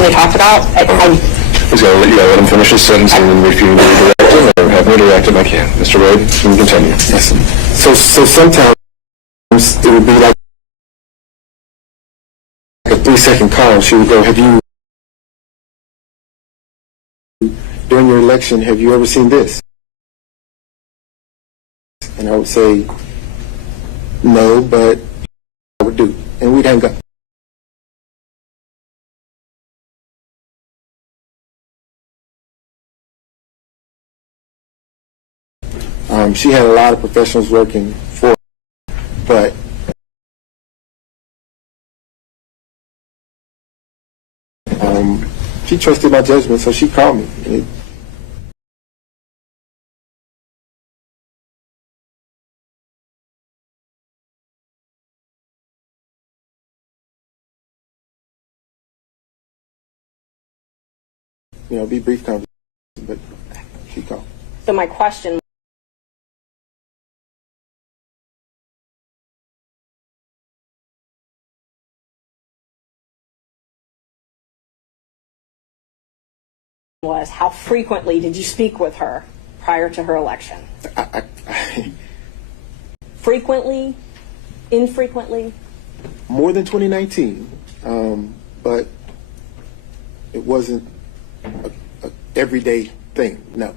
we talked about. He's got to let him finish his sentence, and then if you redirect him or have me direct him, I can. Mr. Wade, you can continue. Yes. So sometimes it would be like a 3-second call. She would go, "Have you, during your election, have you ever seen this?" And I would say, "No, but I would do," and we'd hang up. She had a lot of professionals working for her, but she trusted my judgment, so she called me. Be brief conversation, but she called. So my question was, how frequently did you speak with her prior to her election? Frequently? Infrequently? More than 2019, but it wasn't a everyday thing, no.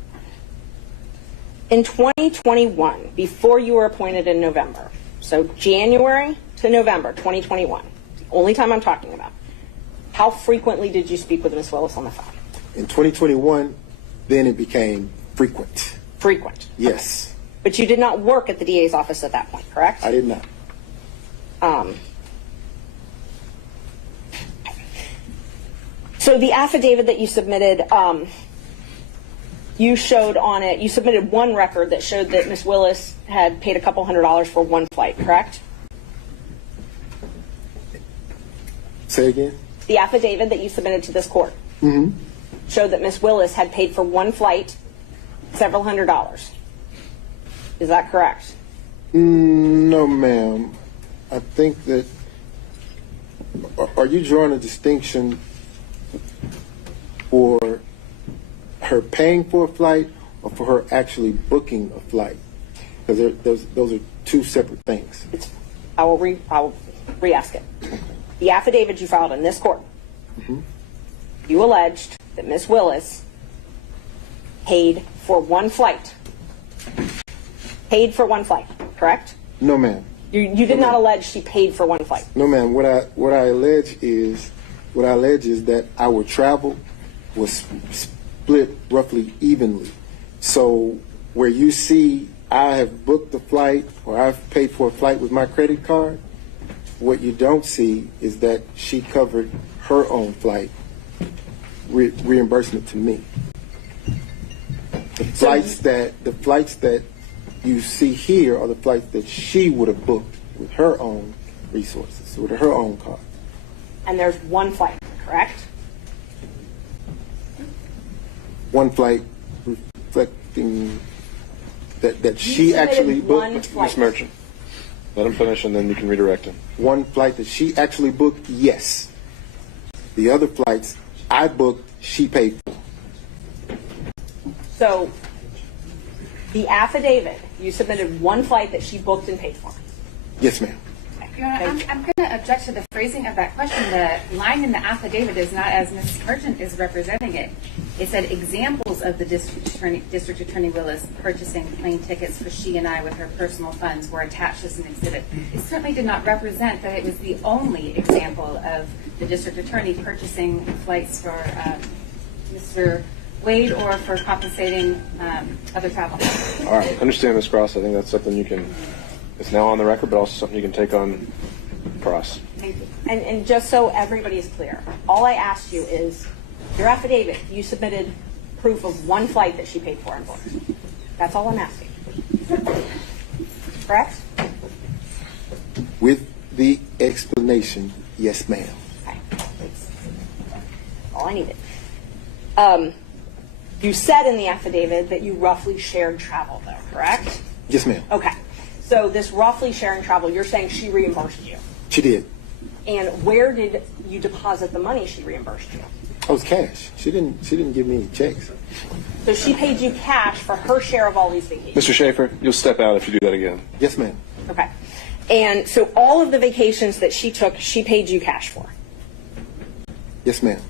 In 2021, before you were appointed in November, so January to November 2021, the only time I'm talking about, how frequently did you speak with Ms. Willis on the phone? In 2021, then it became frequent. Frequent? Yes. Okay. But you did not work at the DA's office at that point, correct? I did not. So the affidavit that you submitted, you showed on it, you submitted one record that showed that Ms. Willis had paid a couple $100s for one flight, correct? Say again? The affidavit that you submitted to this court showed that Ms. Willis had paid for one flight several $100s. Is that correct? No, ma'am. I think that, are you drawing a distinction for her paying for a flight or for her actually booking a flight? Because those are two separate things. I will re-ask it. The affidavit you filed in this court, you alleged that Ms. Willis paid for one flight. Paid for one flight, correct? No, ma'am. You did not allege she paid for one flight. No, ma'am. What I allege is that our travel was split roughly evenly. So where you see I have booked a flight or I've paid for a flight with my credit card, what you don't see is that she covered her own flight reimbursement to me. The flights that you see here are the flights that she would have booked with her own resources, with her own card. And there's one flight, correct? One flight reflecting that she actually booked. Ms. Merchant, let him finish and then you can redirect him. One flight that she actually booked, yes. The other flights I booked, she paid for. So the affidavit, you submitted one flight that she booked and paid for. Yes, ma'am. Your Honor, I'm going to object to the phrasing of that question. The line in the affidavit is not as Ms. Merchant is representing it. It said examples of the District Attorney Willis purchasing plane tickets for she and I with her personal funds were attached as an exhibit. It certainly did not represent that it was the only example of the District Attorney purchasing flights for Mr. Wade or for compensating other travel. All right. Understand, Ms. Cross. I think that's something you can, it's now on the record, but also something you can take on cross. Thank you. And just so everybody is clear, all I asked you is, your affidavit, you submitted proof of one flight that she paid for and booked. That's all I'm asking. Correct? With the explanation, yes, ma'am. Okay. That's all I needed. You said in the affidavit that you roughly shared travel, though, correct? Yes, ma'am. Okay. So this roughly sharing travel, you're saying she reimbursed you. She did. And where did you deposit the money she reimbursed you? Oh, it's cash. She didn't give me any checks. So she paid you cash for her share of all these vacations. Mr. Schaefer, you'll step out if you do that again. Yes, ma'am. Okay. And so all of the vacations that she took, she paid you cash for. Yes, ma'am.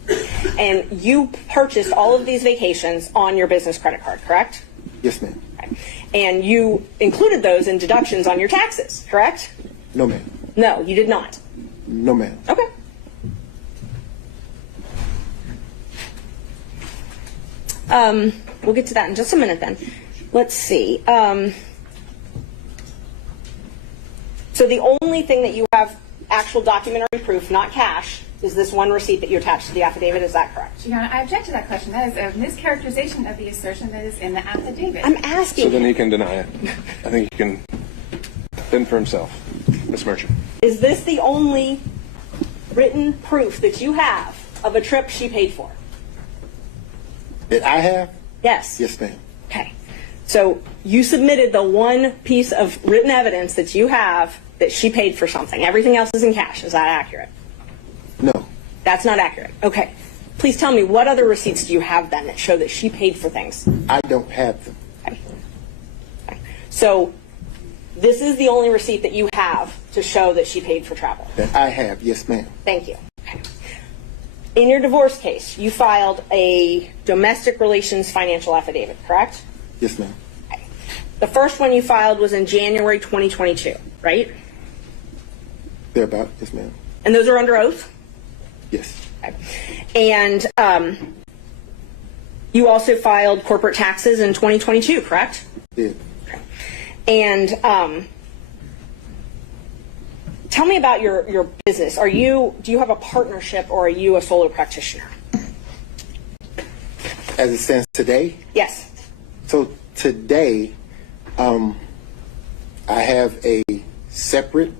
And you purchased all of these vacations on your business credit card, correct? Yes, ma'am. Okay. And you included those in deductions on your taxes, correct? No, ma'am. No, you did not. No, ma'am. Okay. We'll get to that in just a minute then. Let's see. So the only thing that you have actual documentary proof, not cash, is this one receipt that you attached to the affidavit. Is that correct? Your Honor, I object to that question. That is a mischaracterization of the assertion that is in the affidavit. I'm asking. So then he can deny it. I think he can fend for himself. Ms. Merchant. Is this the only written proof that you have of a trip she paid for? That I have? Yes. Yes, ma'am. Okay. So you submitted the one piece of written evidence that you have that she paid for something. Everything else is in cash. Is that accurate? No. That's not accurate. Okay. Please tell me, what other receipts do you have then that show that she paid for things? I don't have them. Okay. Okay. So this is the only receipt that you have to show that she paid for travel. That I have. Yes, ma'am. Thank you. Okay. In your divorce case, you filed a domestic relations financial affidavit, correct? Yes, ma'am. Okay. The first one you filed was in January 2022, right? Thereabout. Yes, ma'am. And those are under oath? Yes. Okay. And you also filed corporate taxes in 2022, correct? Did. Okay. And tell me about your business. Do you have a partnership, or are you a solo practitioner? As it stands today? Yes. So today, I have a separate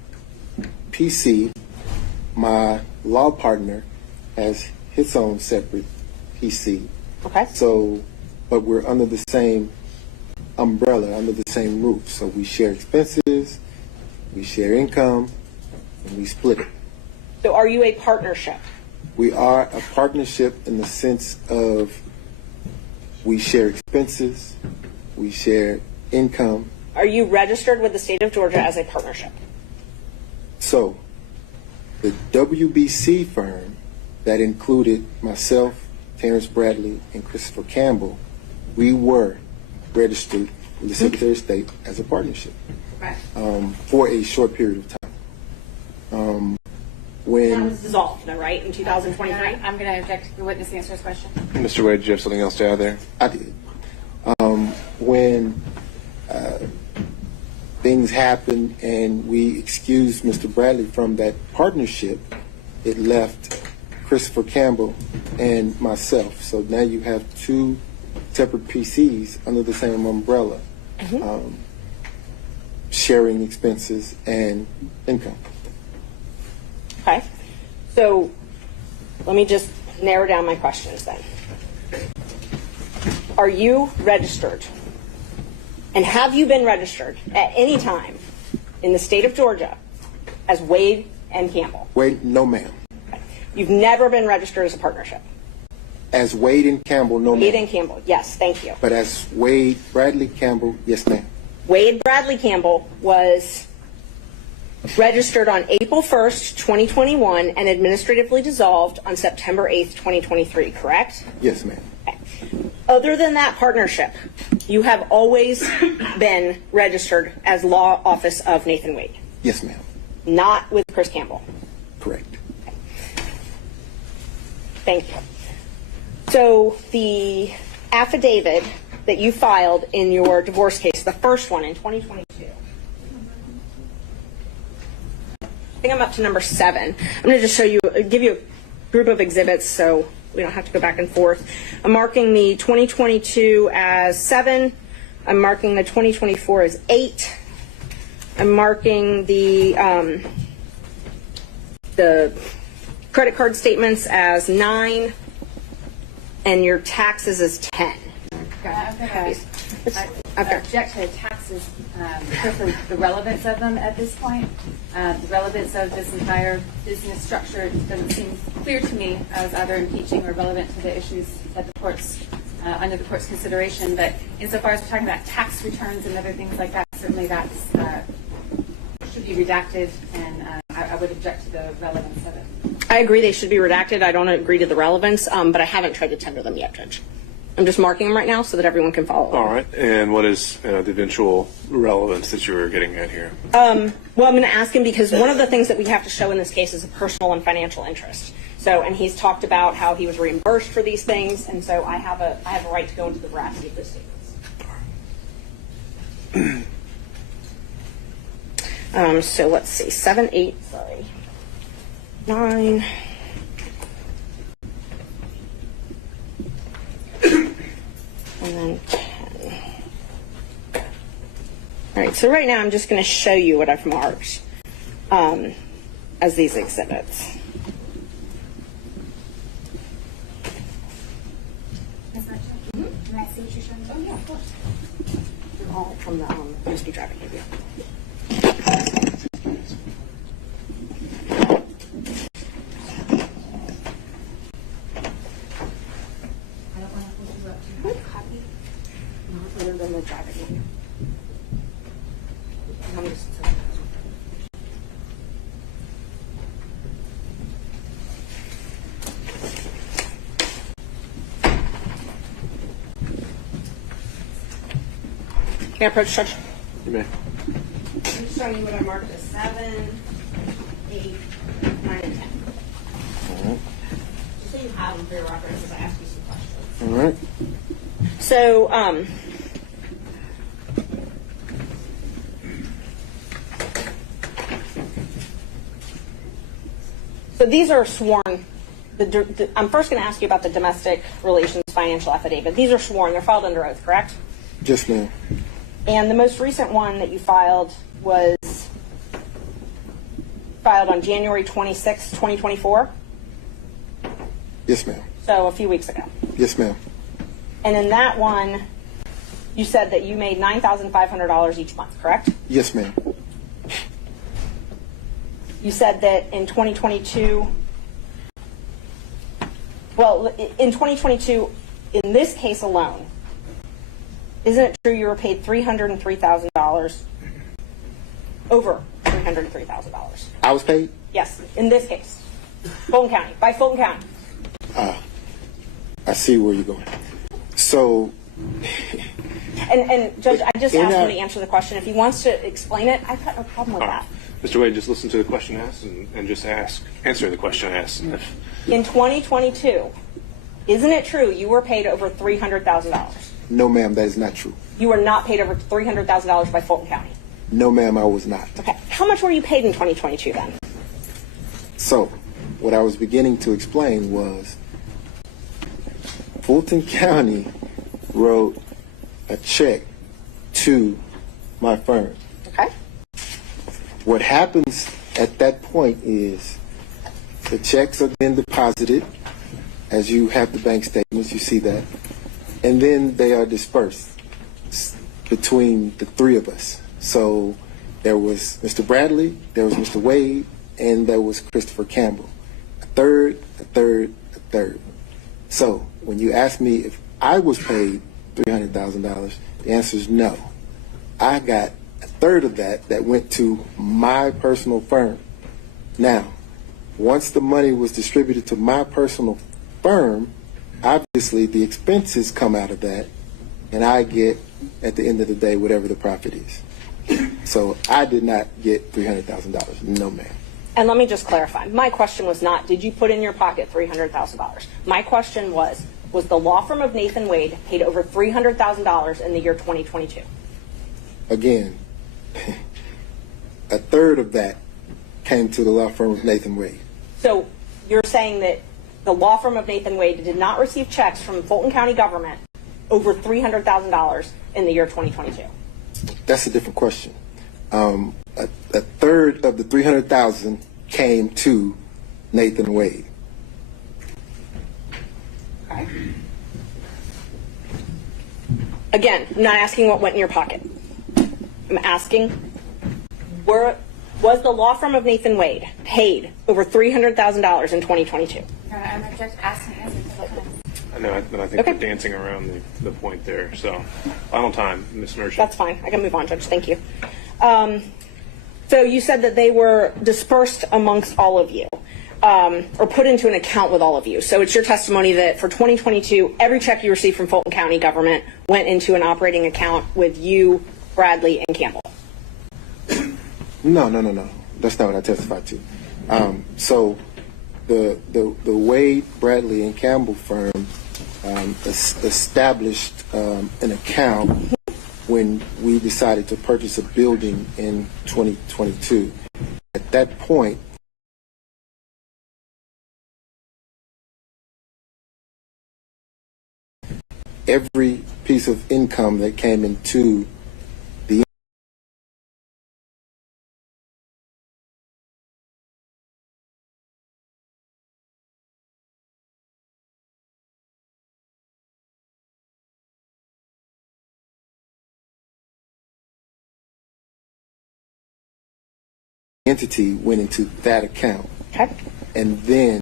PC. My law partner has his own separate PC. Okay. So, but we're under the same umbrella, under the same roof. So we share expenses, we share income, and we split it. So are you a partnership? We are a partnership in the sense of we share expenses, we share income. Are you registered with the state of Georgia as a partnership? So the WBC firm that included myself, Terrence Bradley, and Christopher Campbell, we were registered with the Secretary of State as a partnership for a short period of time. That was dissolved, though, right, in 2023? I'm going to object to the witness answer his question. Mr. Wade, do you have something else to add there? I did. When things happened and we excused Mr. Bradley from that partnership, it left Christopher Campbell and myself. So now you have two separate PCs under the same umbrella, sharing expenses and income. Okay. So let me just narrow down my questions then. Are you registered? And have you been registered at any time in the state of Georgia as Wade and Campbell? Wade, no ma'am. Okay. You've never been registered as a partnership? As Wade and Campbell, no ma'am. Wade and Campbell, yes, thank you. But as Wade Bradley Campbell, yes ma'am. Wade Bradley Campbell was registered on April 1st, 2021 and administratively dissolved on September 8th, 2023, correct? Yes ma'am. Okay. Other than that partnership, you have always been registered as law office of Nathan Wade? Yes ma'am. Not with Chris Campbell? Correct. Okay. Thank you. So the affidavit that you filed in your divorce case, the first one in 2022, I think I'm up to number 7. I'm going to just give you a group of exhibits so we don't have to go back and forth. I'm marking the 2022 as 7. I'm marking the 2024 as 8. I'm marking the credit card statements as 9, and your taxes as 10. I'm going to object to the taxes, because of the relevance of them at this point. The relevance of this entire business structure doesn't seem clear to me as either impeaching or relevant to the issues that the court's under the court's consideration. But insofar as we're talking about tax returns and other things like that, certainly that's should be redacted, and I would object to the relevance of it. I agree they should be redacted. I don't agree to the relevance, but I haven't tried to tender them yet, Judge. I'm just marking them right now so that everyone can follow. All right. And what is the eventual relevance that you were getting at here? Well, I'm going to ask him because one of the things that we have to show in this case is a personal and financial interest. So, and he's talked about how he was reimbursed for these things, and so I have a right to go into the veracity of those statements. So let's see, 7, 8, 9. And then 10. All right, so right now I'm just going to show you what I've marked as these exhibits. Ms. Merchant, can I see what you're showing? Oh, yeah, of course. They're all from the USB driving review. Other than the driving review. Can I approach, Judge? You may. I'm just showing you what I marked as 7, 8, 9, and 10. All right. Just so you have them for your reference as I ask you some questions. All right. So, so these are sworn. I'm first going to ask you about the domestic relations financial affidavit. These are sworn. They're filed under oath, correct? Yes, ma'am. And the most recent one that you filed was filed on January 26, 2024? Yes, ma'am. So a few weeks ago. Yes, ma'am. And in that one, you said that you made $9,500 each month, correct? Yes, ma'am. You said that in 2022, well, in 2022, in this case alone, isn't it true you were paid $303,000, over $303,000? I was paid? Yes, in this case, Fulton County, by Fulton County. I see where you're going. So, And Judge, I just In asked him that- to answer the question. If he wants to explain it, I've got no problem with that. Mr. Wade, just listen to the question asked and just answer the question asked. And if, In 2022, isn't it true you were paid over $300,000? no, ma'am, that is not true. You were not paid over $300,000 by Fulton County. No, ma'am, I was not. Okay. How much were you paid in 2022 then? So, what I was beginning to explain was Fulton County wrote a check to my firm. Okay. What happens at that point is the checks are then deposited. As you have the bank statements, you see that. And then they are dispersed between the three of us. So there was Mr. Bradley, there was Mr. Wade, and there was Christopher Campbell. A third. So when you ask me if I was paid $300,000, the answer is no. I got a third of that went to my personal firm. Now, once the money was distributed to my personal firm, obviously the expenses come out of that, and I get, at the end of the day, whatever the profit is. So I did not get $300,000. No, ma'am. And let me just clarify. My question was not, did you put in your pocket $300,000? My question was the law firm of Nathan Wade paid over $300,000 in the year 2022? Again, a third of that came to the law firm of Nathan Wade. So you're saying that the law firm of Nathan Wade did not receive checks from Fulton County government over $300,000 in the year 2022? That's a different question. A third of the $300,000 came to Nathan Wade. Okay. Again, I'm not asking what went in your pocket. I'm asking, Was the law firm of Nathan Wade paid over $300,000 in 2022? I'm asking because I know, I think Okay. we're dancing around the point there. So, final time, Ms. Merchant. That's fine. I can move on, Judge. Thank you. So you said that they were dispersed amongst all of you, or put into an account with all of you. So it's your testimony that for 2022, every check you received from Fulton County government went into an operating account with you, Bradley, and Campbell. No. That's not what I testified to. So the Wade, Bradley, and Campbell firm established an account when we decided to purchase a building in 2022. At that point, every piece of income that came into the entity went into that account. Okay. And then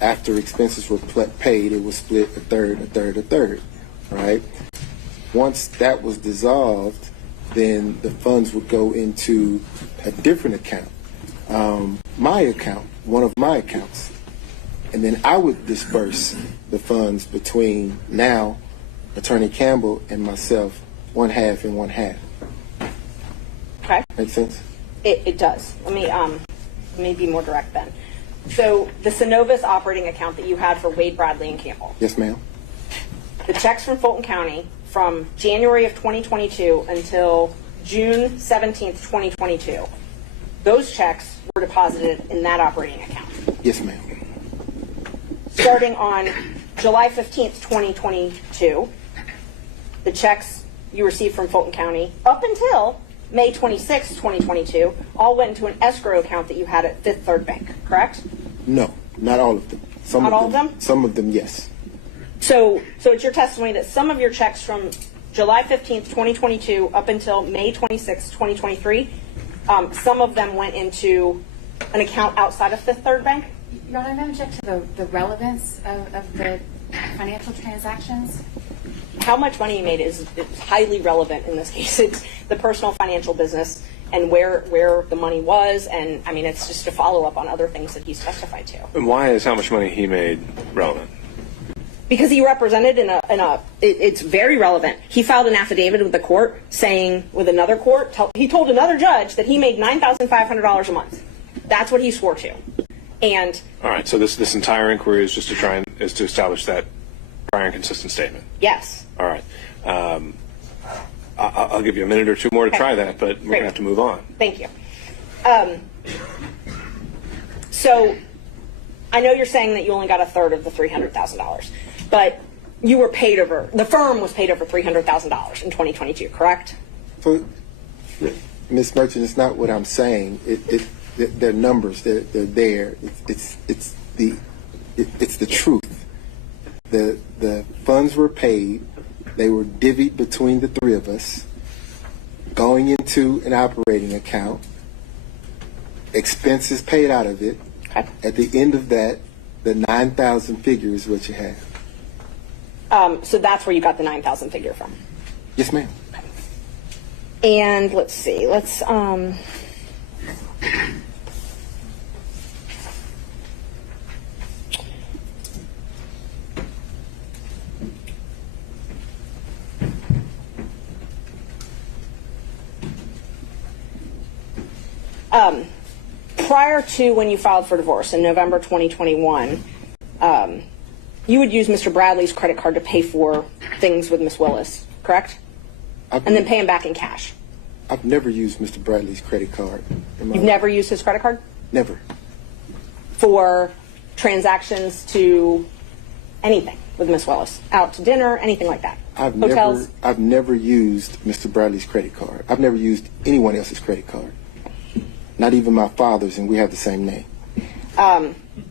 after expenses were paid, it was split a third, right? Once that was dissolved, then the funds would go into a different account, my account, one of my accounts. And then I would disperse the funds between now Attorney Campbell and myself, one half and one half. Okay. Make sense? It does. Let me be more direct then. So the Synovus operating account that you had for Wade, Bradley, and Campbell, Yes, ma'am. the checks from Fulton County from January of 2022 until June 17th, 2022, those checks were deposited in that operating account. Yes, ma'am. Starting on July 15th, 2022, the checks you received from Fulton County up until May 26th, 2022, all went into an escrow account that you had at Fifth Third Bank, correct? No, not all of them. Not all of them? Some of them, yes. So it's your testimony that some of your checks from July 15th, 2022 up until May 26th, 2023, some of them went into an account outside of Fifth Third Bank? Your Honor, I'm going to object to the relevance of the financial transactions. How much money you made is highly relevant in this case. It's the personal financial business and where the money was, and I mean it's just a follow up on other things that he's testified to. And why is how much money he made relevant? Because he represented it's very relevant. He filed an affidavit with the court saying, with another court, he told another judge that he made $9,500 a month. That's what he swore to. And All right, so this entire inquiry is just to establish that prior and consistent statement. yes. All right. I'll give you a minute or two more to try that, but we're going to have to move on. Thank you. So I know you're saying that you only got a third of the $300,000, but you were paid over, the firm was paid over $300,000 in 2022, correct? So, Ms. Merchant, it's not what I'm saying. They're numbers. They're there. It's the truth. The funds were paid. They were divvied between the three of us, going into an operating account. Expenses paid out of it. Okay. At the end of that, the 9,000 figure is what you have. So that's where you got the 9,000 figure from. Yes, ma'am. And let's see, prior to when you filed for divorce in November 2021, you would use Mr. Bradley's credit card to pay for things with Ms. Willis, correct? And then pay him back in cash. I've never used Mr. Bradley's credit card. You've never used his credit card? Never. For transactions to anything with Ms. Willis, out to dinner, anything like that? Hotels? I've never used Mr. Bradley's credit card. I've never used anyone else's credit card. Not even my father's, and we have the same name.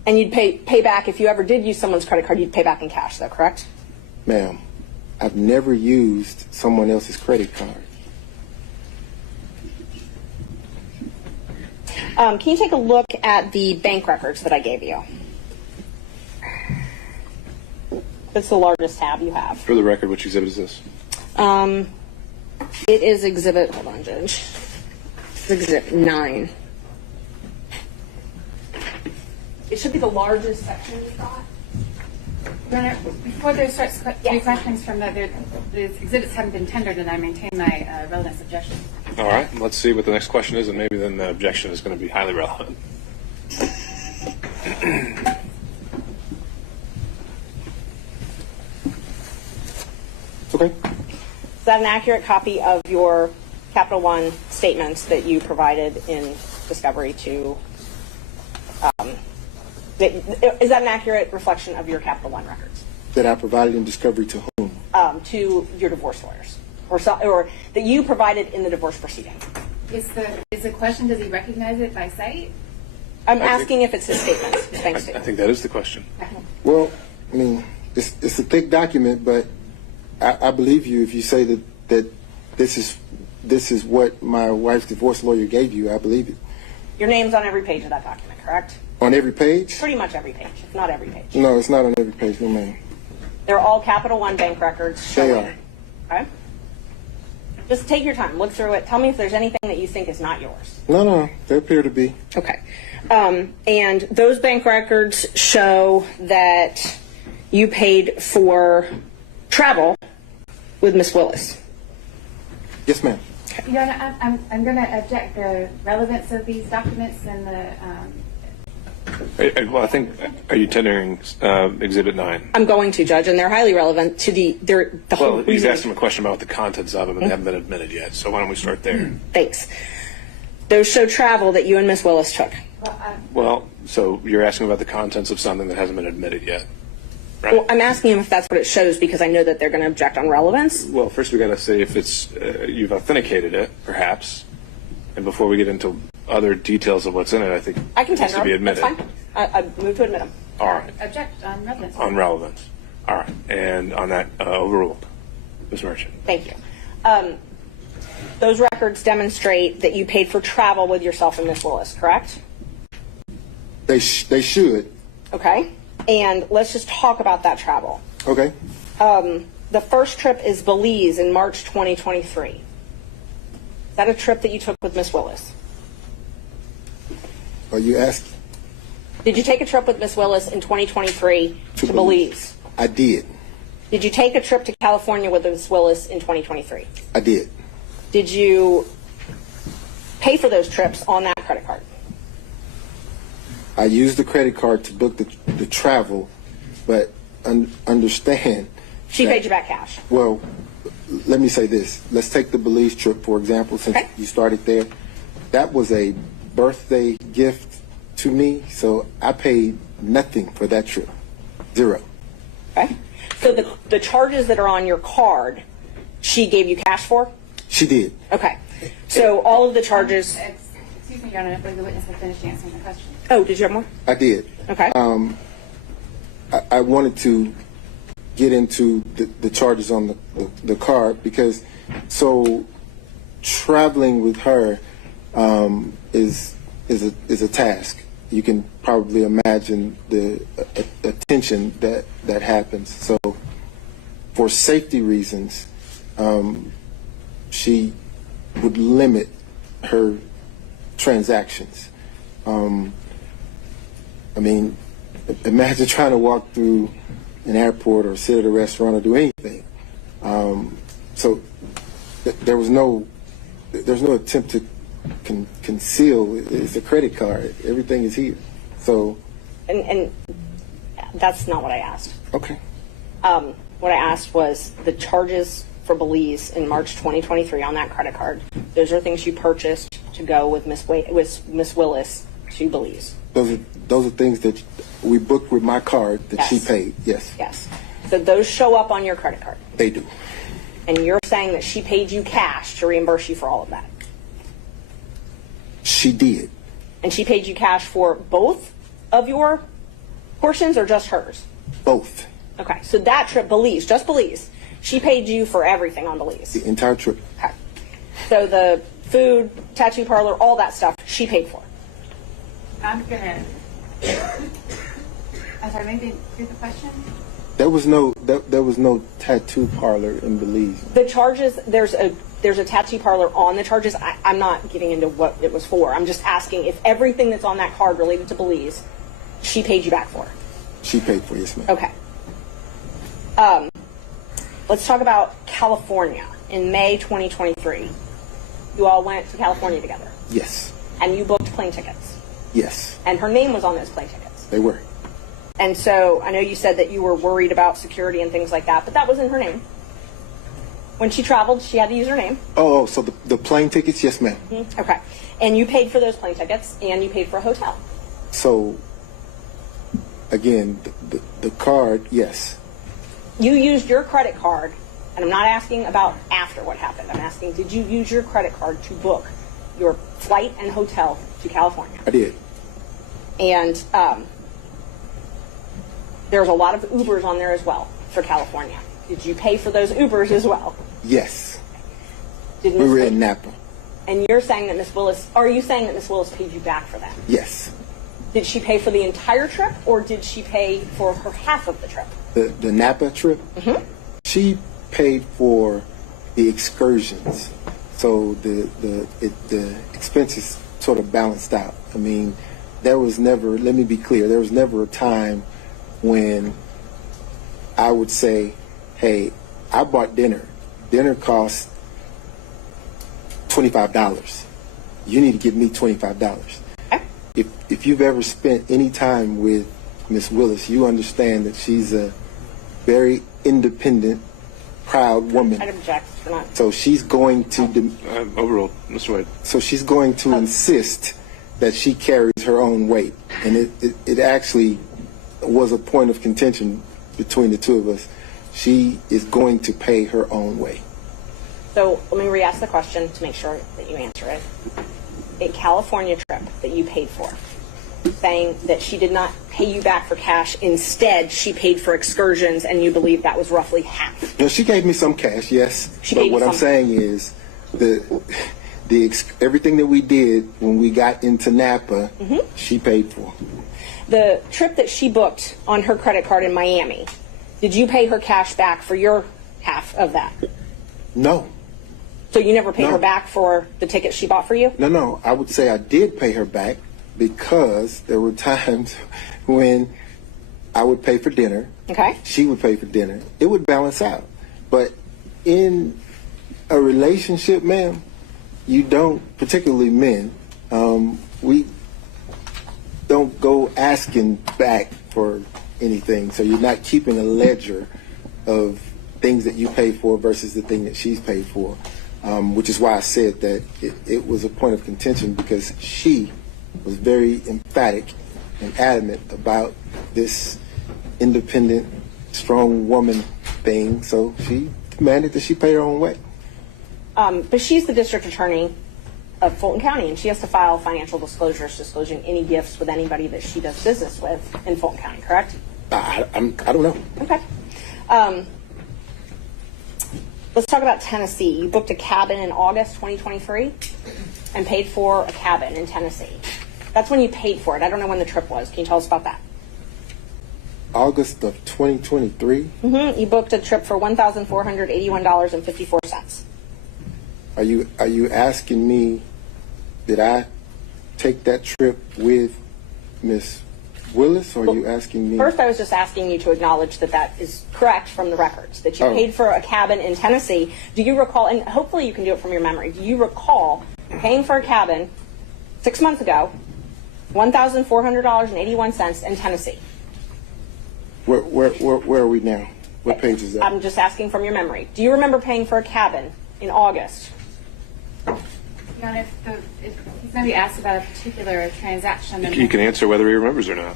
And you'd pay back, if you ever did use someone's credit card, you'd pay back in cash, though, correct? Ma'am, I've never used someone else's credit card. Can you take a look at the bank records that I gave you? That's the largest tab you have. For the record, which exhibit is this? It is exhibit, hold on, Judge. It's exhibit 9. It should be the largest section you've got. Your Honor, before there starts three questions from the exhibits haven't been tendered, and I maintain my relevance objection. All right, let's see what the next question is, and maybe then the objection is going to be highly relevant. Okay. Is that an accurate copy of your Capital One statements that you provided in discovery to, is that an accurate reflection of your Capital One records? That I provided in discovery to whom? To your divorce lawyers, or that you provided in the divorce proceeding. Is the question, does he recognize it by sight? I'm asking if it's his statements, his bank I statement. think that is the question. Well, I mean, it's a thick document, but I believe you if you say that this is what my wife's divorce lawyer gave you. I believe it. Your name's on every page of that document, correct? On every page? Pretty much every page, if not every page. No, it's not on every page, no ma'am. They're all Capital One bank records showing. They are. Okay? Just take your time, look through it. Tell me if there's anything that you think is not yours. No, they appear to be. Okay. And those bank records show that you paid for travel with Miss Willis. Yes, ma'am. Your Honor, I'm going to object the relevance of these documents and the. Well, I think, are you tendering Exhibit 9? I'm going to, Judge, and they're highly relevant to the whole Well, he's reason. asked him a question about the contents of them, and they haven't been admitted yet, so why don't we start there? Thanks. Those show travel that you and Miss Willis took. Well, so you're asking about the contents of something that hasn't been admitted yet, right? Well, I'm asking him if that's what it shows because I know that they're going to object on relevance. Well, first we got to say if it's you've authenticated it, perhaps, and before we get into other details of what's in it, I think I can it needs tender to be them. That's admitted. fine. I move to admit them. All right, Object on relevance. on relevance. All right, and on that, overruled. Ms. Merchant. Thank you. Those records demonstrate that you paid for travel with yourself and Miss Willis, correct? They should. Okay. And let's just talk about that travel. Okay. The first trip is Belize in March 2023. Is that a trip that you took with Miss Willis? Are you asking? Did you take a trip with Miss Willis in 2023 to Belize? I did. Did you take a trip to California with Miss Willis in 2023? I did. Did you pay for those trips on that credit card? I used the credit card to book the travel, but understand. She that- paid you back cash. Well, let me say this. Let's take the Belize trip, for example, since Okay. you started there. That was a birthday gift to me, so I paid nothing for that trip. Zero. Okay. So the charges that are on your card, she gave you cash for? She did. Okay. So all of the charges. Excuse me, Your Honor, I believe the witness has finished answering the question. Oh, did you have more? I did. Okay. I wanted to get into the charges on the card because so traveling with her is a task. You can probably imagine the attention that happens. So for safety reasons, she would limit her transactions. I mean, imagine trying to walk through an airport or sit at a restaurant or do anything. So there's no attempt to conceal. It's a credit card. Everything is here. So And that's not what I asked. okay. What I asked was the charges for Belize in March 2023 on that credit card. Those are things you purchased to go with Miss Willis to Belize. Those are things that we booked with my card that she Yes. paid. Yes, Yes. So those show up on your credit card. they do. And you're saying that she paid you cash to reimburse you for all of that. She did. And she paid you cash for both of your portions or just hers? Both. Okay, so that trip, Belize, just Belize, she paid you for everything on Belize. The entire trip. Okay. So the food, tattoo parlor, all that stuff, she paid for. I'm sorry, maybe repeat the question? There was no tattoo parlor in Belize. The charges, there's a tattoo parlor on the charges. I'm not getting into what it was for. I'm just asking if everything that's on that card related to Belize, she paid you back for. She paid for, yes, ma'am. Okay. Let's talk about California. In May 2023, you all went to California together. Yes. And you booked plane tickets. Yes. And her name was on those plane tickets. They were. And so I know you said that you were worried about security and things like that, but that wasn't her name. When she traveled, she had to use her name. Oh, so the plane tickets, yes, ma'am. Mm-hmm. Okay. And you paid for those plane tickets, and you paid for a hotel. So, again, the card, yes. You used your credit card, and I'm not asking about after what happened. I'm asking, did you use your credit card to book your flight and hotel to California? I did. And there's a lot of Ubers on there as well for California. Did you pay for those Ubers as well? Yes. Did We Miss were in Napa. And you're saying that Miss Willis, are you saying that Miss Willis paid you back for that? Yes. Did she pay for the entire trip, or did she pay for her half of the trip? The Napa trip, she paid for the excursions. So the expenses sort of balanced out. I mean, there was never, let me be clear, there was never a time when I would say, hey, I bought dinner. Dinner cost $25. You need to give me $25. Okay. If you've ever spent any time with Miss Willis, you understand that she's a very independent, proud woman. I'd object for not. So she's going to Overruled, Mr. Wade. so she's going to insist that she carries her own weight, and it actually was a point of contention between the two of us. She is going to pay her own way. So let me re-ask the question to make sure that you answer it. A California trip that you paid for, saying that she did not pay you back for cash. Instead, she paid for excursions, and you believe that was roughly half. Now, she gave me some cash, yes. She but gave you what I'm some. saying is everything that we did when we got into Napa, she paid for. The trip that she booked on her credit card in Miami, did you pay her cash back for your half of that? No. So you never paid No. her back for the ticket she bought for you? No. I would say I did pay her back because there were times when I would pay for dinner. Okay. She would pay for dinner. It would balance out. But in a relationship, ma'am, you don't, particularly men, we don't go asking back for anything. So you're not keeping a ledger of things that you pay for versus the thing that she's paid for, which is why I said that it was a point of contention because she was very emphatic and adamant about this independent, strong woman thing. So she demanded that she pay her own way. But she's the district attorney of Fulton County, and she has to file financial disclosures disclosing any gifts with anybody that she does business with in Fulton County, correct? I don't know. Okay. Let's talk about Tennessee. You booked a cabin in August 2023 and paid for a cabin in Tennessee. That's when you paid for it. I don't know when the trip was. Can you tell us about that? August of 2023. You booked a trip for $1,481.54. Are you asking me, did I take that trip with Miss Willis, or are you asking me? First, I was just asking you to acknowledge that that is correct from the records, that you paid for a cabin in Tennessee. Do you recall, and hopefully you can do it from your memory, do you recall paying for a cabin 6 months ago, $1,400.81 in Tennessee? Where are we now? What page is that? I'm just asking from your memory. Do you remember paying for a cabin in August? If he's going to be asked about a particular transaction, then You can answer whether he remembers or not.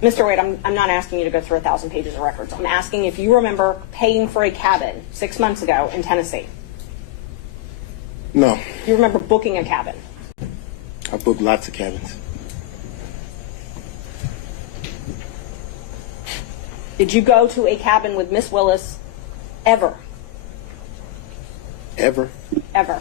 Mr. Wade, I'm not asking you to go through 1,000 pages of records. I'm asking if you remember paying for a cabin 6 months ago in Tennessee. No. Do you remember booking a cabin? I booked lots of cabins. Did you go to a cabin with Miss Willis ever? Ever? Ever.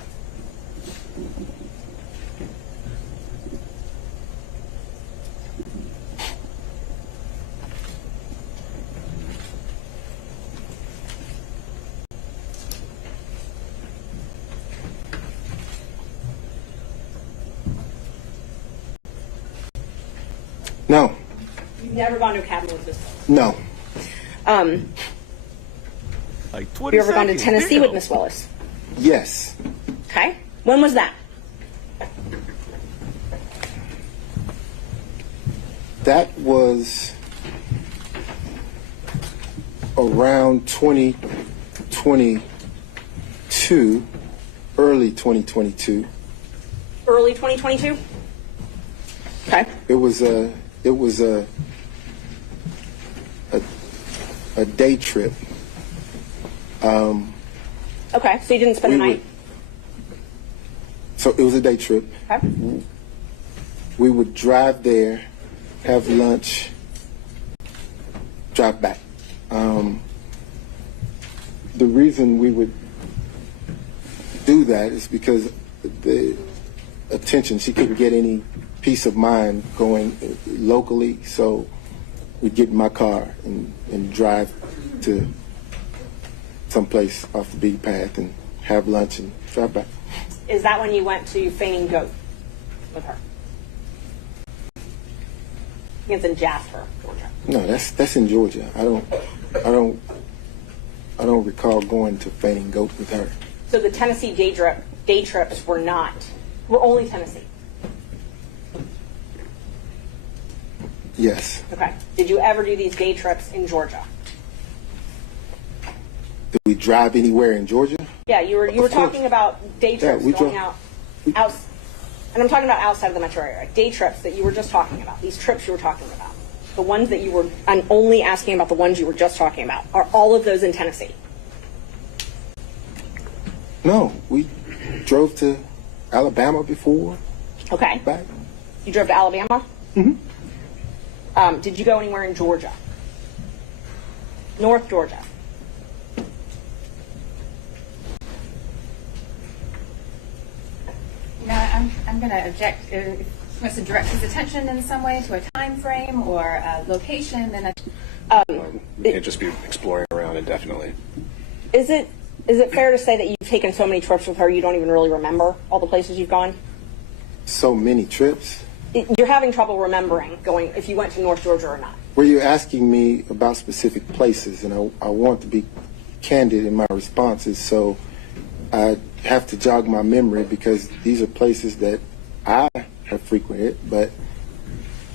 No. You've never gone to a cabin with Miss Willis? No. Like 20 Have you ever gone to seconds. Tennessee Damn. with Miss Willis? Yes. Okay. When was that? That was around 2022, early 2022. Early 2022? Okay. It was a day trip. Okay, so you didn't spend the night? So it was a day trip. Okay. We would drive there, have lunch, drive back. The reason we would do that is because the attention, she couldn't get any peace of mind going locally, so we'd get in my car and drive to someplace off the beaten path and have lunch and drive back. Is that when you went to Feigning Goat with her? I think it's in Jasper, Georgia. No, that's in Georgia. I don't recall going to Feigning Goat with her. So the Tennessee day trips were only Tennessee. Yes. Okay. Did you ever do these day trips in Georgia? Did we drive anywhere in Georgia? Yeah, you were course. talking about day trips we going drove. out, and I'm talking about outside of the metro area. Day trips that you were just talking about. These trips you were talking about. The ones that I'm only asking about the ones you were just talking about. Are all of those in Tennessee? No, we drove to Alabama before. Okay. Back. You drove to Alabama? Mm-hmm. Did you go anywhere in Georgia? North Georgia? I'm going to object. If he wants to direct his attention in some way to a time frame or a location, then You can't just be exploring around indefinitely. Is it fair to say that you've taken so many trips with her you don't even really remember all the places you've gone? So many trips. You're having trouble remembering if you went to North Georgia or not. Were you asking me about specific places? And I want to be candid in my responses, so I have to jog my memory because these are places that I have frequented, but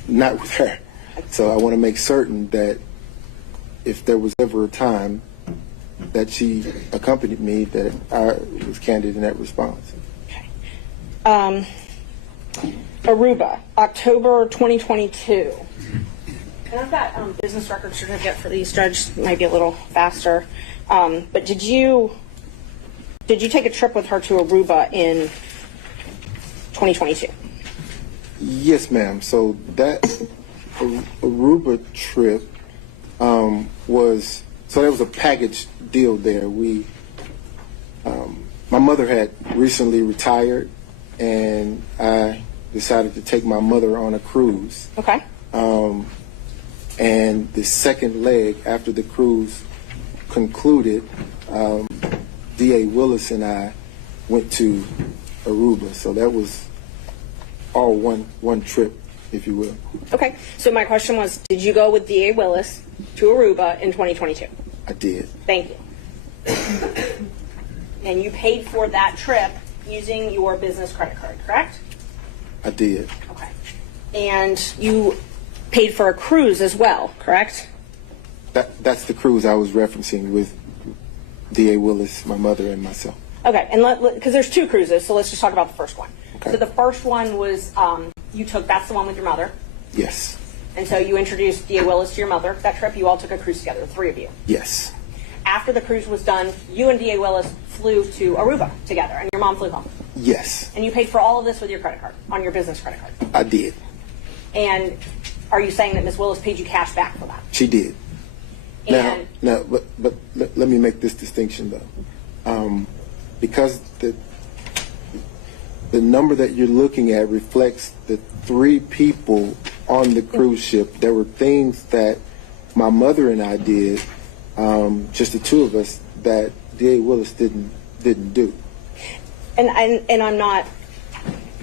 not with her. So I want to make certain that if there was ever a time that she accompanied me, that I was candid in that response. Okay. Aruba, October 2022. And I've got business record certificate for these. Judge might be a little faster. But did you take a trip with her to Aruba in 2022? Yes, ma'am. So that Aruba trip there was a package deal there. My mother had recently retired, and I decided to take my mother on a cruise. Okay. And the second leg after the cruise concluded, D.A. Willis and I went to Aruba. So that was all one trip, if you will. Okay. So my question was, did you go with D.A. Willis to Aruba in 2022? I did. Thank you. And you paid for that trip using your business credit card, correct? I did. Okay. And you paid for a cruise as well, correct? That's the cruise I was referencing with D.A. Willis, my mother, and myself. Okay, and because there's two cruises, so let's just talk about the first one. Okay. So the first one was that's the one with your mother. Yes. And so you introduced D.A. Willis to your mother. That trip, you all took a cruise together, the three of you. Yes. After the cruise was done, you and D.A. Willis flew to Aruba together, and your mom flew home. Yes, And you paid for all of this with your credit card, on your business credit card. I did. And are you saying that Ms. Willis paid you cash back for that? She did. And But let me make this distinction though, because the number that you're looking at reflects the 3 people on the cruise ship. There were things that my mother and I did, just the 2 of us, that D.A. Willis didn't do. And I'm not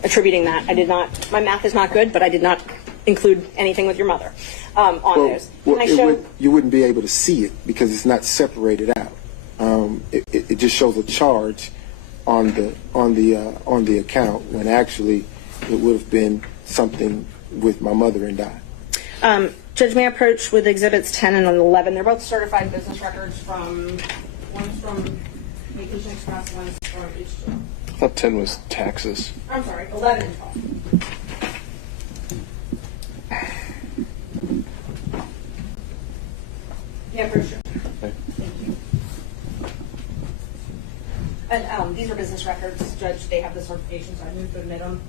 attributing that. I did not. My math is not good, but I did not include anything with your mother on those. Can I show? You wouldn't be able to see it because it's not separated out. It just shows a charge on the account when actually it would have been something with my mother and I. Judge, may I approach with exhibits 10 and 11? They're both certified business records one's from Vacation Express, one's from H2O. I thought 10 was taxes. I'm sorry, 11 and 12. Yeah, for sure. Okay. Thank you. And these are business records, Judge. They have the certification, so I moved to admit them.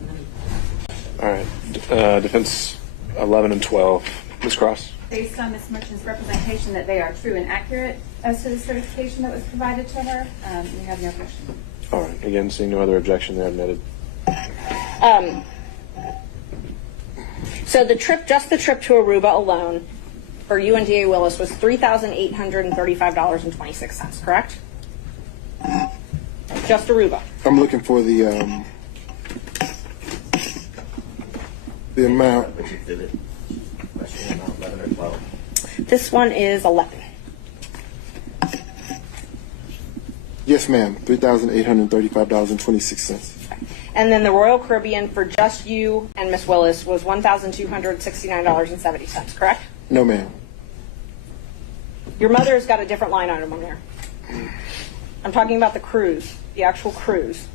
All right. Defense 11 and 12. Ms. Cross? Based on Ms. Merchant's representation that they are true and accurate as to the certification that was provided to her, we have no objection. All right. Again, seeing no other objection, they're admitted. So the trip to Aruba alone for you and D.A. Willis was $3,835.26, correct? Just Aruba. I'm looking for the amount. Which exhibit? Question about 11 or 12? This one is 11. Yes, ma'am. $3,835.26. And then the Royal Caribbean for just you and Miss Willis was $1,269.70, correct? No, ma'am. Your mother's got a different line item on there. I'm talking about the cruise, the actual cruise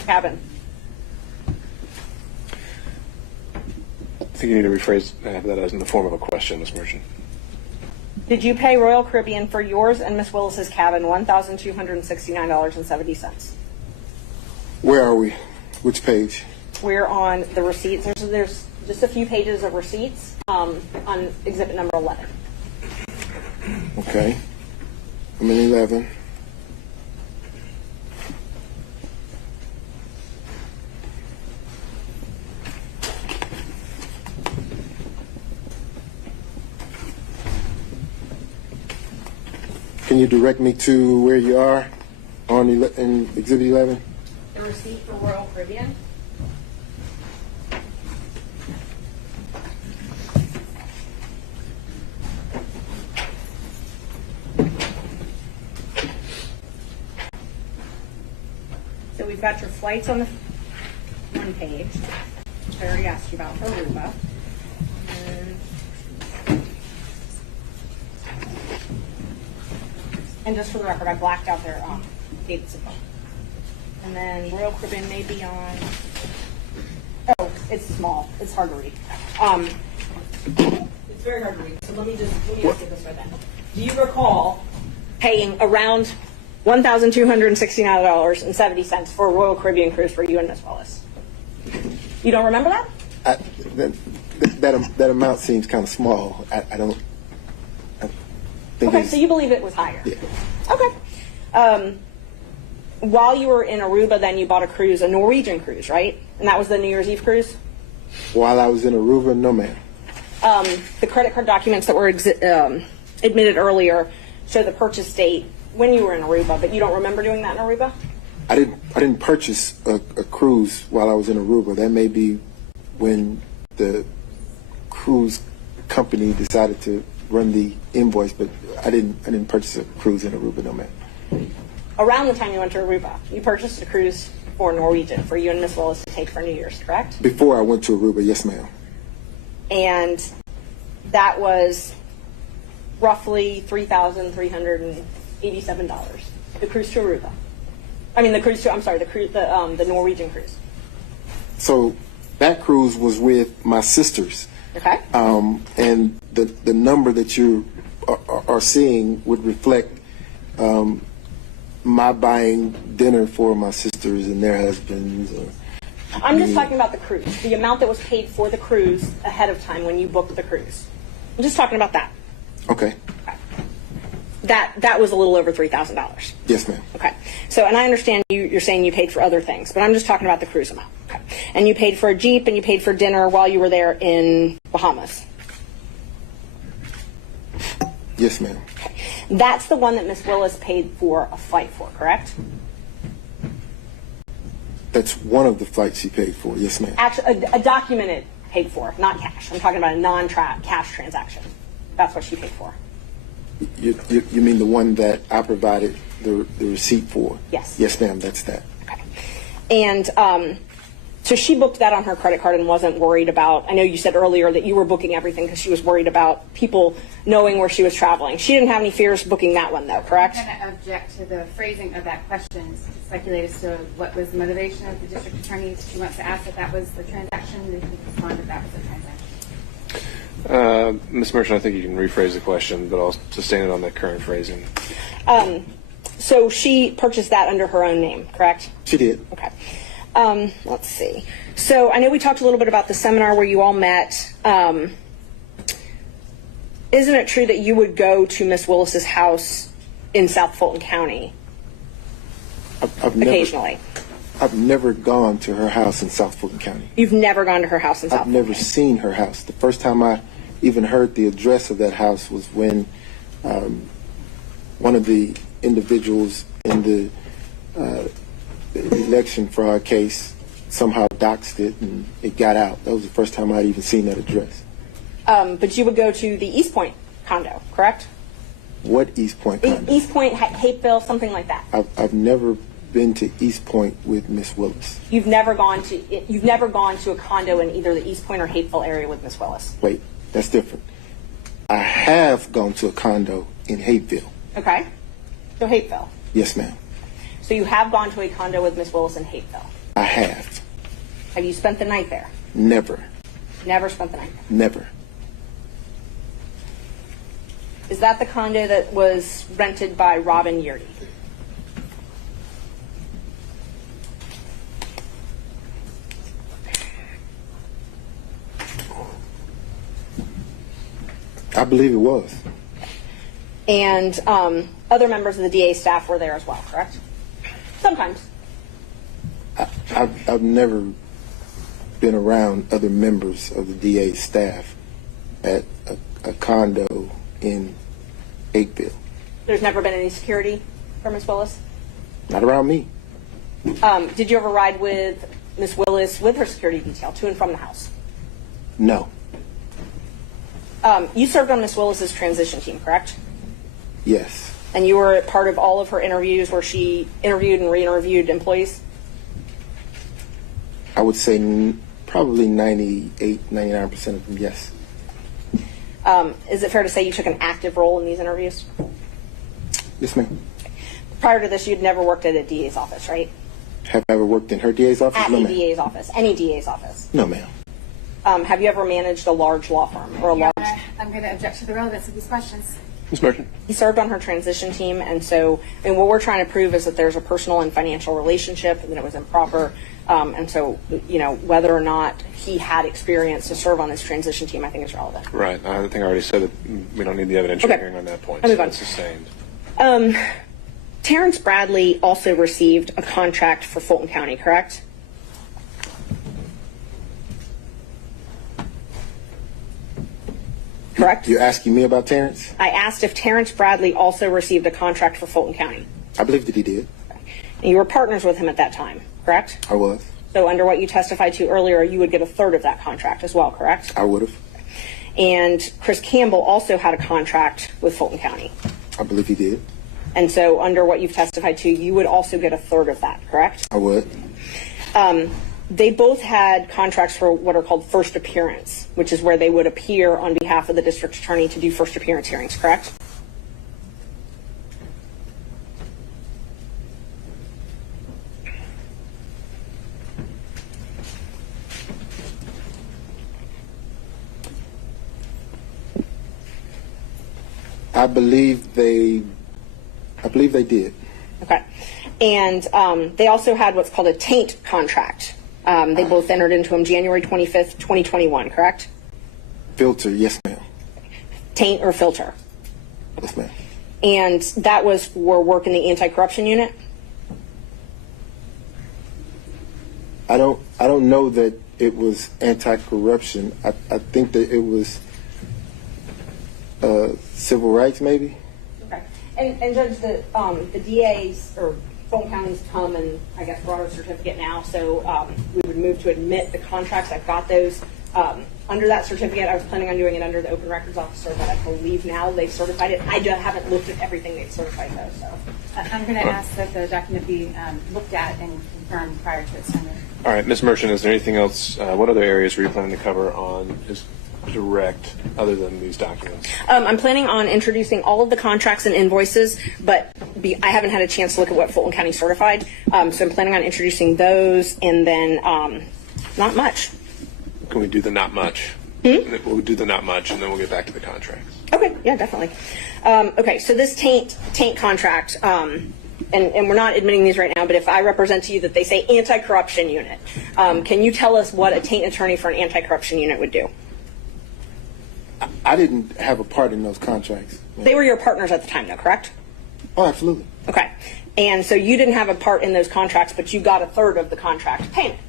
cabin. I think you need to rephrase that as in the form of a question, Ms. Merchant. Did you pay Royal Caribbean for yours and Miss Willis's cabin $1,269.70? Where are we? Which page? We're on the receipts. There's just a few pages of receipts on exhibit number 11. Okay. I'm in 11. Can you direct me to where you are in exhibit 11? The receipt for Royal Caribbean. So we've got your flights on the one page, which I already asked you about for Aruba. And just for the record, I blacked out their dates of them. And then Royal Caribbean may be on. Oh, it's small. It's hard to read. It's very hard to read. So let me ask you this right then. Do you recall paying around $1,269.70 for a Royal Caribbean cruise for you and Miss Willis? You don't remember that? That amount seems kind of small. I don't. Okay, so you believe it was higher? Yeah. Okay. While you were in Aruba, then you bought a cruise, a Norwegian cruise, right? And that was the New Year's Eve cruise? While I was in Aruba, no, ma'am. The credit card documents that were admitted earlier show the purchase date when you were in Aruba, but you don't remember doing that in Aruba? I didn't purchase a cruise while I was in Aruba. That may be when the cruise company decided to run the invoice, but I didn't purchase a cruise in Aruba, no, ma'am. Around the time you went to Aruba, you purchased a cruise for Norwegian for you and Miss Willis to take for New Year's, correct? Before I went to Aruba, yes, ma'am. And that was roughly $3,387. The cruise to Aruba. I mean, the Norwegian cruise. So that cruise was with my sisters. Okay. And the number that you are seeing would reflect my buying dinner for my sisters and their husbands. Or I'm just talking about the cruise, the amount that was paid for the cruise ahead of time when you booked the cruise. I'm just talking about that. Okay. That was a little over $3,000. Yes, ma'am. Okay. So, and I understand you're saying you paid for other things, but I'm just talking about the cruise amount. Okay. And you paid for a Jeep and you paid for dinner while you were there in Bahamas. Yes, ma'am. Okay. That's the one that Miss Willis paid for a flight for, correct? That's one of the flights she paid for. Yes, ma'am. Actually, a documented paid for, not cash. I'm talking about a non-cash transaction. That's what she paid for. You mean the one that I provided the receipt for? Yes. Yes, ma'am. That's that. Okay. And so she booked that on her credit card and wasn't worried about, I know you said earlier that you were booking everything because she was worried about people knowing where she was traveling. She didn't have any fears booking that one though, correct? I'm going to object to the phrasing of that question, to speculate as to what was the motivation of the district attorney. She wants to ask if that was the transaction, and if you respond if that was the transaction. Ms. Merchant, I think you can rephrase the question, but I'll sustain it on that current phrasing. So she purchased that under her own name, correct? She did. Okay. Let's see. So I know we talked a little bit about the seminar where you all met. Isn't it true that you would go to Miss Willis's house in South Fulton County occasionally? I've never gone to her house in South Fulton County. You've never gone to her house in South I've Fulton never County? seen her house. The first time I even heard the address of that house was when one of the individuals in the election for our case somehow doxed it and it got out. That was the first time I'd even seen that address. But you would go to the East Point condo, correct? What East Point condo? East Point, Hapeville, something like that. I've never been to East Point with Miss Willis. You've never gone to a condo in either the East Point or Hapeville area with Miss Willis. Wait, that's different. I have gone to a condo in Hapeville. Okay. So Hapeville. Yes, ma'am. So you have gone to a condo with Miss Willis in Hapeville. I have. Have you spent the night there? Never. Never spent the night there. Never. Is that the condo that was rented by Robin Yurdy? I believe it was. And other members of the DA staff were there as well, correct? Sometimes. I've never been around other members of the DA staff at a condo in Hapeville. There's never been any security for Miss Willis? Not around me. Did you ever ride with Miss Willis with her security detail to and from the house? No. You served on Miss Willis's transition team, correct? Yes. And you were part of all of her interviews where she interviewed and re-interviewed employees? I would say probably 98, 99% of them, yes. Is it fair to say you took an active role in these interviews? Yes, ma'am. Prior to this, you'd never worked at a DA's office, right? Have I ever worked in her DA's office? At No, a ma'am. DA's office, any DA's office. No, ma'am. Have you ever managed a large law firm or a large? I'm going to object to the relevance of these questions. Ms. Merchant? He served on her transition team, and so, I mean, what we're trying to prove is that there's a personal and financial relationship, and that it was improper. And so, you know, whether or not he had experience to serve on this transition team, I think is relevant. Right. I think I already said that we don't need the evidentiary Okay. hearing on that point. I'll move so on. that's sustained. Terrence Bradley also received a contract for Fulton County, correct? Correct? You're asking me about Terrence? I asked if Terrence Bradley also received a contract for Fulton County. I believe that he did. And you were partners with him at that time, correct? I was. So under what you testified to earlier, you would get a third of that contract as well, correct? I would have. And Chris Campbell also had a contract with Fulton County. I believe he did. And so under what you've testified to, you would also get a third of that, correct? I would. They both had contracts for what are called first appearance, which is where they would appear on behalf of the district attorney to do first appearance hearings, correct? I believe they did. Okay. And they also had what's called a taint contract. They both entered into them January 25th, 2021, correct? Filter, yes, ma'am. Taint or filter. Yes, ma'am. And that was for work in the anti-corruption unit? I don't know that it was anti-corruption. I think that it was civil rights, maybe. Okay. And Judge, the DA's or Fulton County's come and I guess brought a certificate now, so we would move to admit the contracts. I've got those. Under that certificate, I was planning on doing it under the Open Records Officer, but I believe now they've certified it. I just haven't looked at everything they've certified though. So I'm going to ask that the document be looked at and confirmed prior to its sending. All right, Ms. Merchant, is there anything else? What other areas were you planning to cover on his direct, other than these documents? I'm planning on introducing all of the contracts and invoices, but I haven't had a chance to look at what Fulton County certified. So I'm planning on introducing those, and then not much. Can we do the not much? We'll do the not much, and then we'll get back to the contracts. Okay, yeah, definitely. Okay, so this taint contract, and we're not admitting these right now, but if I represent to you that they say anti-corruption unit, can you tell us what a taint attorney for an anti-corruption unit would do? I didn't have a part in those contracts. They were your partners at the time, though, correct? Oh, absolutely. Okay, and so you didn't have a part in those contracts, but you got a third of the contract payment.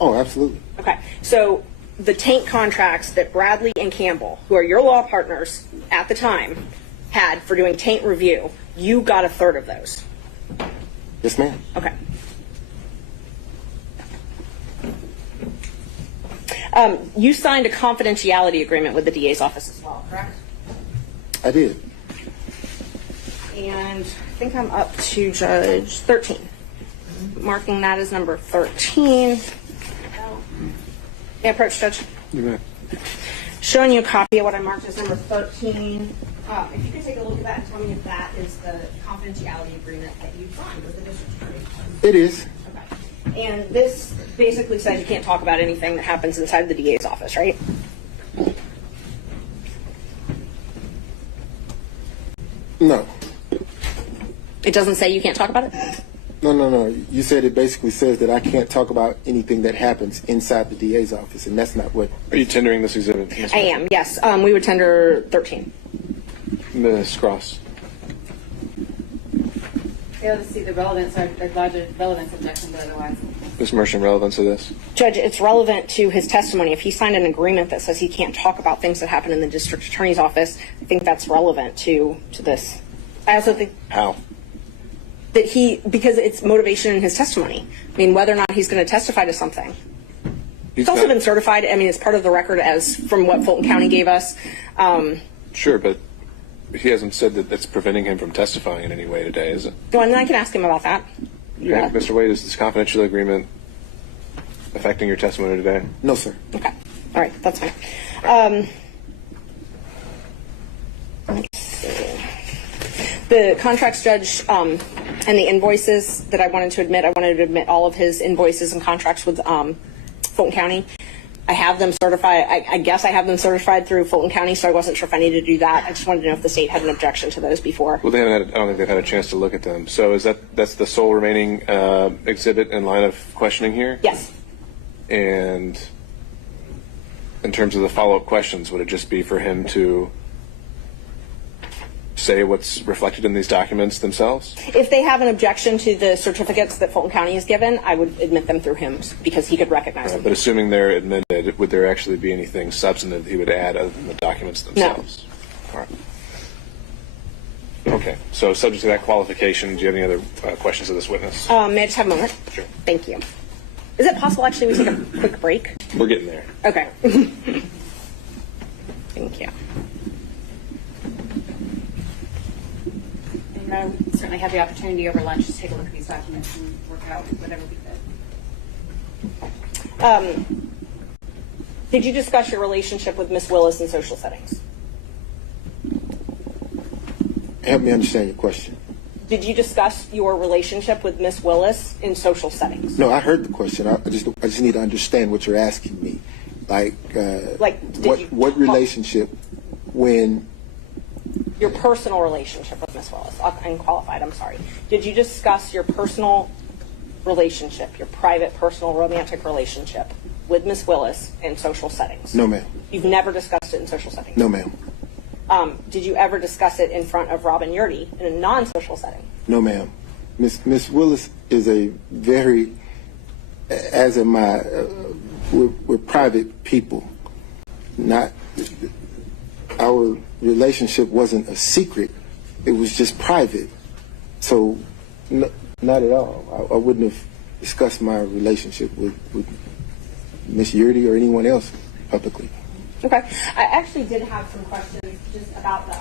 Oh, absolutely. Okay, so the taint contracts that Bradley and Campbell, who are your law partners at the time, had for doing taint review, you got a third of those. Yes, ma'am. Okay. You signed a confidentiality agreement with the DA's office as well, correct? I did. And I think I'm up to Judge 13. Marking that as number 13. Yeah, approach, Judge. You bet. Showing you a copy of what I marked as number 13. If you can take a look at that and tell me if that is the confidentiality agreement that you signed with the district attorney. It is. Okay. And this basically says you can't talk about anything that happens inside the DA's office, right? No. It doesn't say you can't talk about it? No. You said it basically says that I can't talk about anything that happens inside the DA's office, and that's not what... Are you tendering this exhibit? Ms. I am, yes. We would tender 13. Ms. Cross. Fail to see the relevance or larger relevance objection, but otherwise. Ms. Merchant, relevance of this? Judge, it's relevant to his testimony. If he signed an agreement that says he can't talk about things that happen in the district attorney's office, I think that's relevant to this. I also think How? that because it's motivation in his testimony. I mean, whether or not he's going to testify to something. It's also been certified. I mean, it's part of the record as from what Fulton County gave us. Sure, but he hasn't said that that's preventing him from testifying in any way today, is it? Well, and I can ask him about that. Yeah. Mr. Wade, is this confidential agreement affecting your testimony today? No, sir. Okay. All right. That's fine. Let's see. The contracts judge and the invoices that I wanted to admit all of his invoices and contracts with Fulton County. I have them certified. I guess I have them certified through Fulton County, so I wasn't sure if I needed to do that. I just wanted to know if the state had an objection to those before. Well, I don't think they've had a chance to look at them. So that's the sole remaining exhibit in line of questioning here? Yes. And in terms of the follow-up questions, would it just be for him to say what's reflected in these documents themselves? If they have an objection to the certificates that Fulton County has given, I would admit them through him because he could recognize them. But assuming they're admitted, would there actually be anything substantive he would add other than the documents themselves? No. All right. Okay. So subject to that qualification, do you have any other questions of this witness? May I just have a moment? Sure. Thank you. Is it possible actually we take a quick break? We're getting there. Okay. Thank you. And we certainly have the opportunity over lunch to take a look at these documents and work out whatever we could. Did you discuss your relationship with Miss Willis in social settings? Help me understand your question. Did you discuss your relationship with Miss Willis in social settings? No, I heard the question. I just need to understand what you're asking me. Like did you what relationship when your personal relationship with Miss Willis? Unqualified, I'm sorry. Did you discuss your personal relationship, your private, personal, romantic relationship with Miss Willis in social settings? No, ma'am. You've never discussed it in social settings? No, ma'am. Did you ever discuss it in front of Robin Yurdy in a non-social setting? No, ma'am. Miss Willis is a very, as am I, we're private people. Not, our relationship wasn't a secret. It was just private. So, no, not at all. I wouldn't have discussed my relationship with Miss Yurdy or anyone else publicly. Okay. I actually did have some questions just about the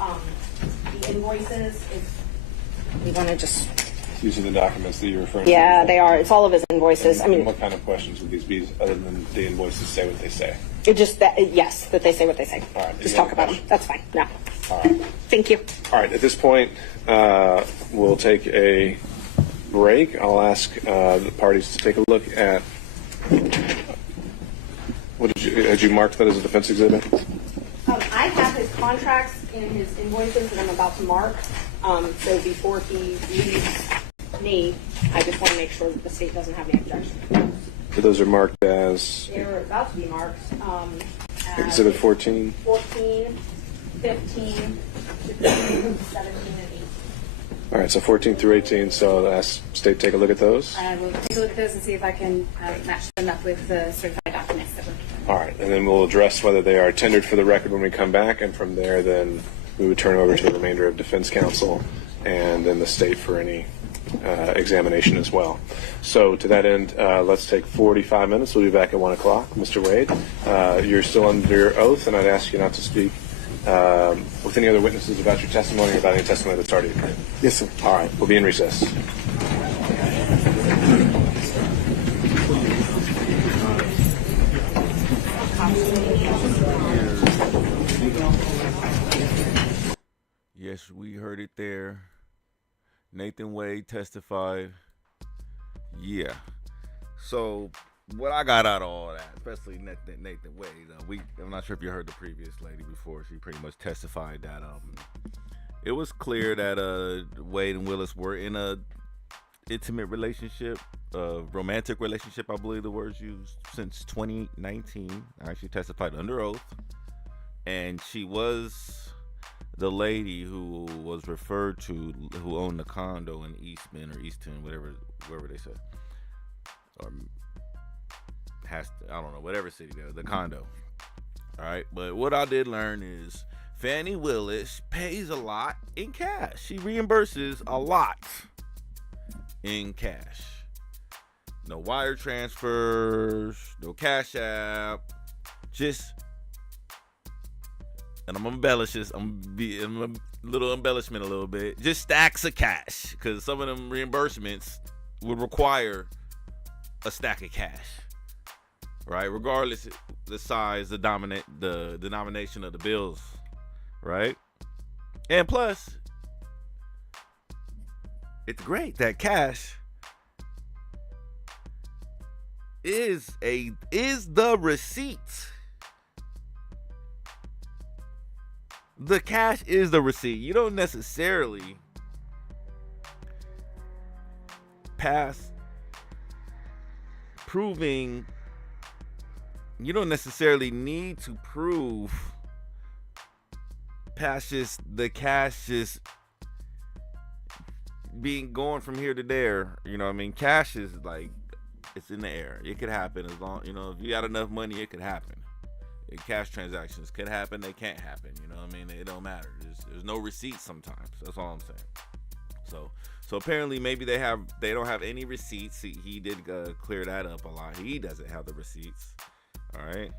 invoices. If we want to just... These are the documents that you're referring to. Yeah, they are. It's all of his invoices. I mean, what kind of questions would these be other than the invoices say what they say? it just that yes, that they say what they say. All right. Just talk about them. That's fine. No. All right. Thank you. All right. At this point, we'll take a break. I'll ask the parties to take a look at. What had you marked that as a defense exhibit? I have his contracts and his invoices that I'm about to mark. So before he leaves me, I just want to make sure that the state doesn't have any objections. So those are marked as They're about to be marked. As Exhibit 14. 14, 15, 16, 17, and 18. All right, so 14 through 18. So ask state take a look at those. I will take a look at those and see if I can match them up with the certified documents that we're... All right, and then we'll address whether they are tendered for the record when we come back, and from there, then we would turn over to the remainder of defense counsel and then the state for any examination as well. So to that end, let's take 45 minutes. We'll be back at 1 o'clock. Mr. Wade, you're still under your oath, and I'd ask you not to speak with any other witnesses about your testimony or about any testimony that's already occurred. Yes, sir. All right, we'll be in recess. Yes, we heard it there. Nathan Wade testified. Yeah. So what I got out of all that, especially Nathan Wade, I'm not sure if you heard the previous lady before. She pretty much testified that it was clear that Wade and Willis were in a intimate relationship, romantic relationship, I believe the words used, since 2019. I actually testified under oath, and she was the lady who was referred to, who owned the condo in Eastman or Easton, wherever they said, or I don't know, whatever city the condo. All right, but what I did learn is Fani Willis pays a lot in cash. She reimburses a lot in cash. No wire transfers, no Cash App, just. And I'm a little embellishment a little bit. Just stacks of cash, because some of them reimbursements would require a stack of cash, right? Regardless the size, the denomination of the bills, right? And plus, it's great that cash is the receipt. The cash is the receipt. You don't necessarily pass proving. You don't necessarily need to prove past just the cash just being going from here to there. You know what I mean? Cash is like, it's in the air. It could happen as long, if you got enough money, it could happen. Cash transactions could happen, they can't happen. You know what I mean? It don't matter. There's no receipts sometimes. That's all I'm saying. So apparently maybe they don't have any receipts. He did clear that up a lot. He doesn't have the receipts. All right.